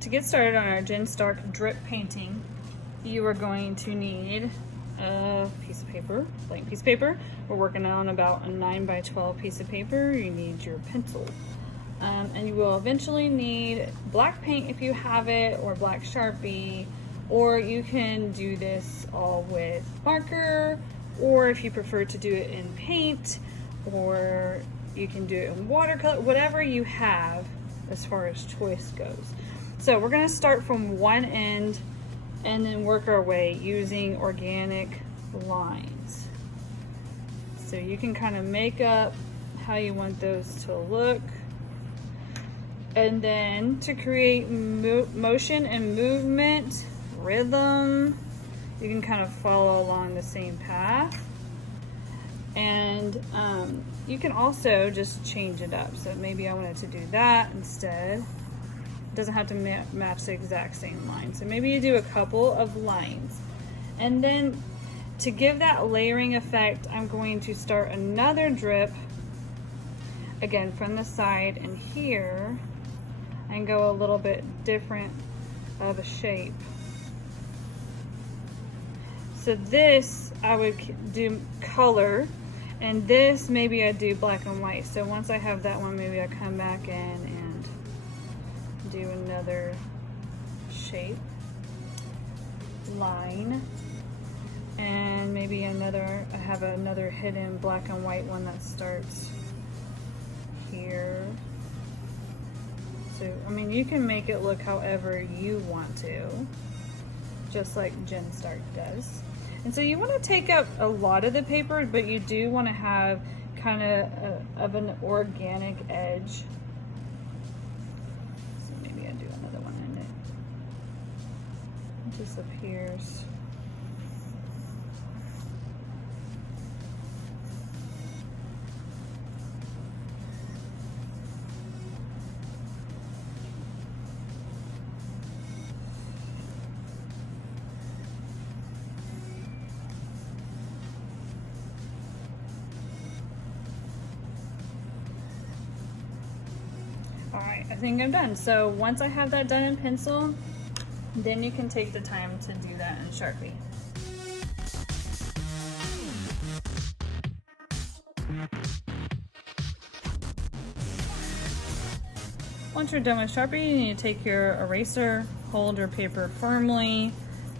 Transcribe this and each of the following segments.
to get started on our Jen Stark drip painting, you are going to need a piece of paper, blank piece of paper. We're working on about a 9 by 12 piece of paper. You need your pencil. And you will eventually need black paint if you have it, or black Sharpie, or you can do this all with marker, or if you prefer to do it in paint, or you can do it in watercolor, whatever you have as far as choice goes. So we're gonna start from one end and then work our way using organic lines. So you can kind of make up how you want those to look. And then to create motion and movement, rhythm, you can kind of follow along the same path. And you can also just change it up. So maybe I wanted to do that instead. It doesn't have to match the exact same line. So maybe you do a couple of lines. And then to give that layering effect, I'm going to start another drip, again from the side and here, and go a little bit different of a shape. So this I would do color, and this maybe I do black and white. So once I have that one, maybe I come back in and do another shape, line, and maybe another, I have another hidden black and white one that starts here. So, I mean, you can make it look however you want to, just like Jen Stark does. And so you want to take up a lot of the paper, but you do want to have kind of an organic edge. So maybe I do another one in it. It just appears. Alright, I think I'm done. So once I have that done in pencil, then you can take the time to do that in Sharpie. Once you're done with Sharpie, you need to take your eraser, hold your paper firmly,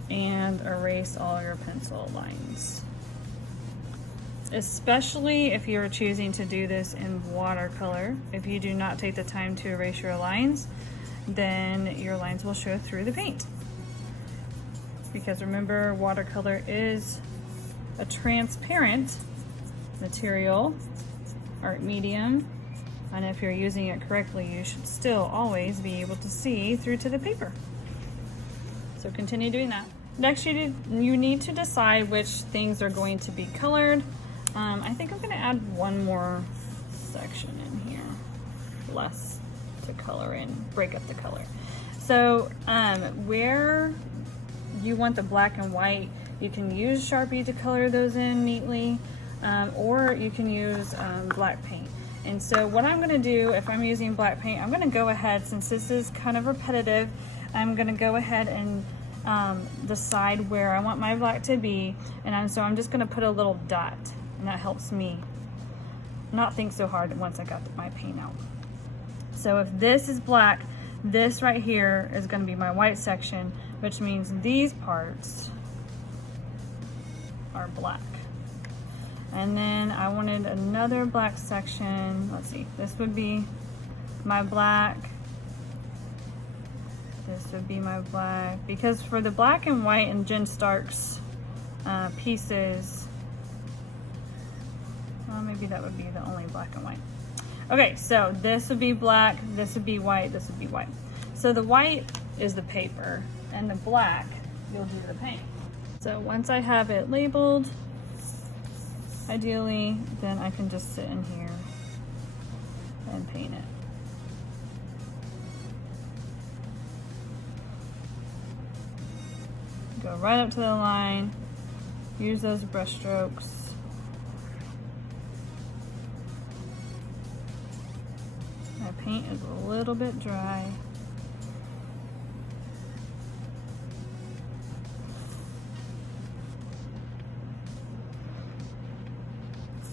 and erase all your pencil lines. Especially if you're choosing to do this in watercolor. If you do not take the time to erase your lines, then your lines will show through the paint. Because remember, watercolor is a transparent material, art medium, and if you're using it correctly, you should still always be able to see through to the paper. So continue doing that. Next, you need to decide which things are going to be colored. I think I'm going to add one more section in here, less to color in, break up the color. So where you want the black and white, you can use Sharpie to color those in neatly, or you can use black paint. And so what I'm going to do, if I'm using black paint, I'm going to go ahead, since this is kind of repetitive, I'm going to go ahead and decide where I want my black to be, and so I'm just going to put a little dot. And that helps me not think so hard once I got my paint out. So if this is black, this right here is going to be my white section, which means these parts are black. And then I wanted another black section. Let's see, this would be my black. This would be my black. Because for the black and white in Jen Stark's pieces, well, maybe that would be the only black and white. Okay, so this would be black, this would be white, this would be white. So the white is the paper, and the black, you'll do the paint. So once I have it labeled, ideally, then I can just sit in here and paint it. Go right up to the line, use those brush strokes. My paint is a little bit dry.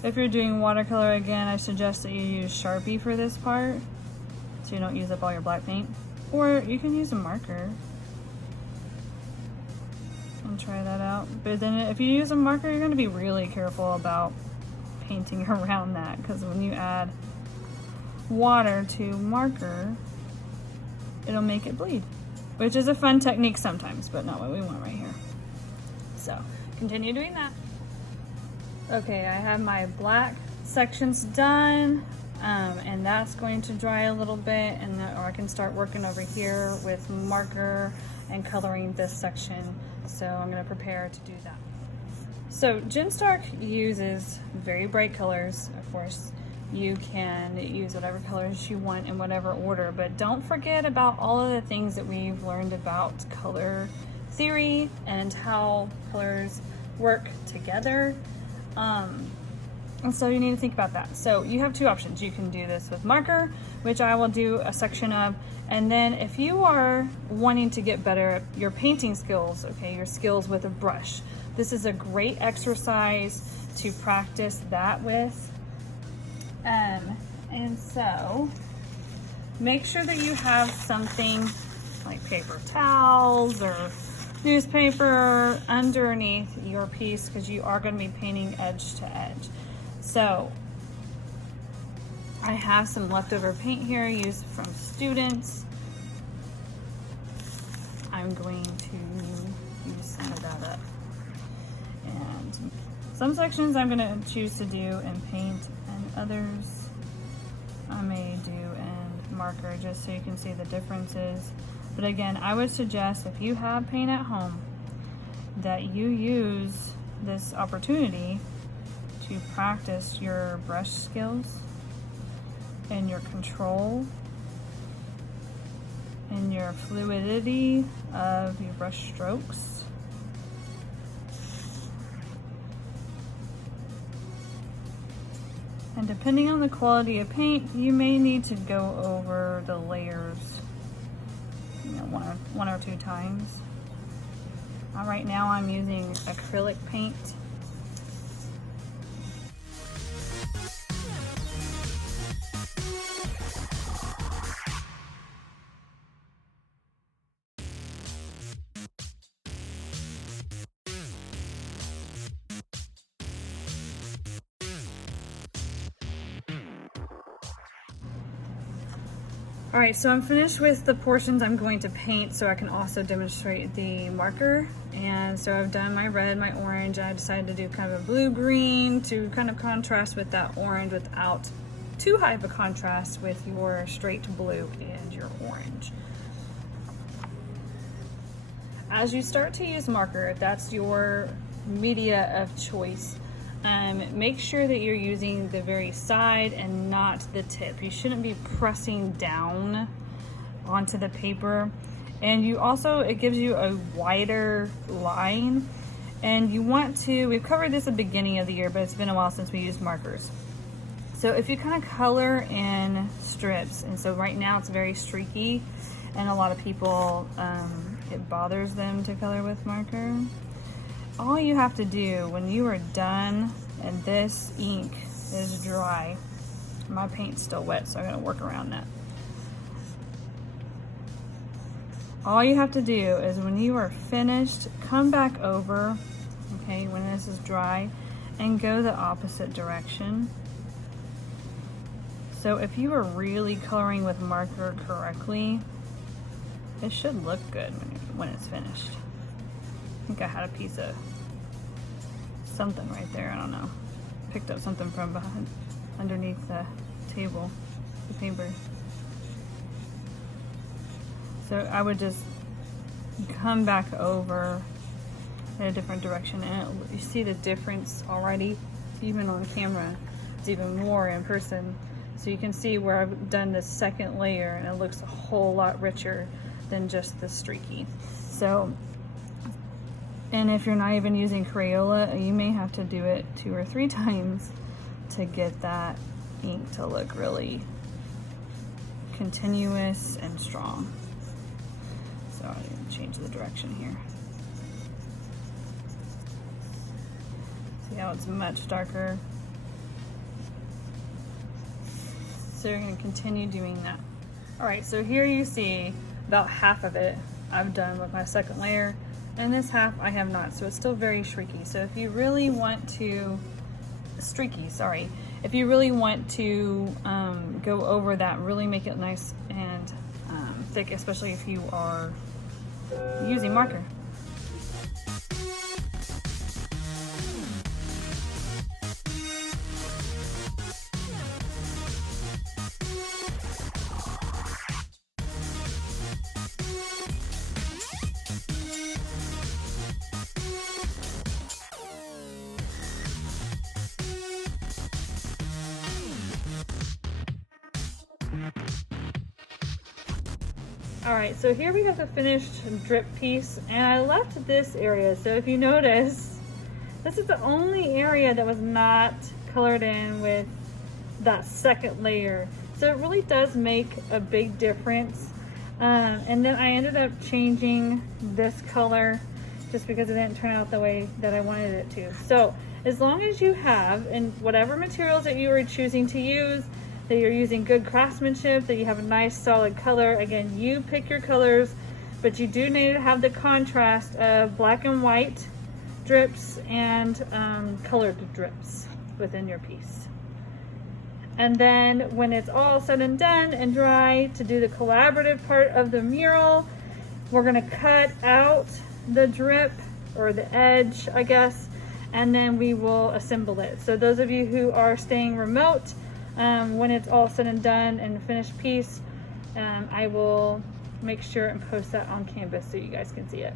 If you're doing watercolor, again, I suggest that you use Sharpie for this part so you don't use up all your black paint. Or you can use a marker and try that out. But then if you use a marker, you're going to be really careful about painting around that, because when you add water to marker, it'll make it bleed, which is a fun technique sometimes, but not what we want right here. So continue doing that. Okay, I have my black sections done, and that's going to dry a little bit, and or I can start working over here with marker and coloring this section. So I'm going to prepare to do that. So Gemstark uses very bright colors. Of course, you can use whatever colors you want in whatever order, but don't forget about all of the things that we've learned about color theory and how colors work together. And so you need to think about that. So you have two options. You can do this with marker, which I will do a section of, and then if you are wanting to get better at your painting skills, okay, your skills with a brush, this is a great exercise to practice that with. And so make sure that you have something like paper towels or newspaper underneath your piece, because you are going to be painting edge to edge. So I have some leftover paint here used from students. I'm going to use some of that up. And some sections I'm going to choose to do in paint, and others I may do in marker, just so you can see the differences. But again, I would suggest, if you have paint at home, that you use this opportunity to practice your brush skills and your control and your fluidity of your brush strokes. And depending on the quality of paint, you may need to go over the layers, you know, one or two times. Right now I'm using acrylic paint. All right, so I'm finished with the portions I'm going to paint, so I can also demonstrate the marker. And so I've done my red, my orange. I decided to do kind of a blue-green to kind of contrast with that orange without too high of a contrast with your straight blue and your orange. As you start to use marker, if that's your media of choice, make sure that you're using the very side and not the tip. You shouldn't be pressing down onto the paper. And you also, it gives you a wider line. And you want to, we've covered this at the beginning of the year, but it's been a while since we used markers. So if you kind of color in strips, and so right now it's very streaky, and a lot of people, it bothers them to color with marker. All you have to do when you are done and this ink is dry, my paint's still wet, so I'm gonna work around that. All you have to do is, when you are finished, come back over, okay, when this is dry, and go the opposite direction. So if you are really coloring with marker correctly, it should look good when it's finished. I think I had a piece of something right there, I don't know. Picked up something from behind, underneath the table, the paper. So I would just come back over in a different direction, and you see the difference already, even on camera. It's even more in person. So you can see where I've done this second layer, and it looks a whole lot richer than just the streaky. So, and if you're not even using Crayola, you may have to do it 2 or 3 times to get that ink to look really continuous and strong. So I'm going to change the direction here. See how it's much darker? So you're going to continue doing that. All right, so here you see about half of it I've done with my second layer, and this half I have not, so it's still very streaky. So if you really want to, if you really want to go over that, really make it nice and thick, especially if you are using marker. All right, so here we have the finished drip piece, and I left this area. So if you notice, this is the only area that was not colored in with that second layer. So it really does make a big difference. And then I ended up changing this color just because it didn't turn out the way that I wanted it to. So as long as you have, and whatever materials that you are choosing to use, that you're using good craftsmanship, that you have a nice solid color. Again, you pick your colors, but you do need to have the contrast of black and white drips and colored drips within your piece. And then when it's all said and done and dry, to do the collaborative part of the mural, we're gonna cut out the drip, or the edge, I guess, and then we will assemble it. So those of you who are staying remote, when it's all said and done and the finished piece, I will make sure and post that on Canvas so you guys can see it.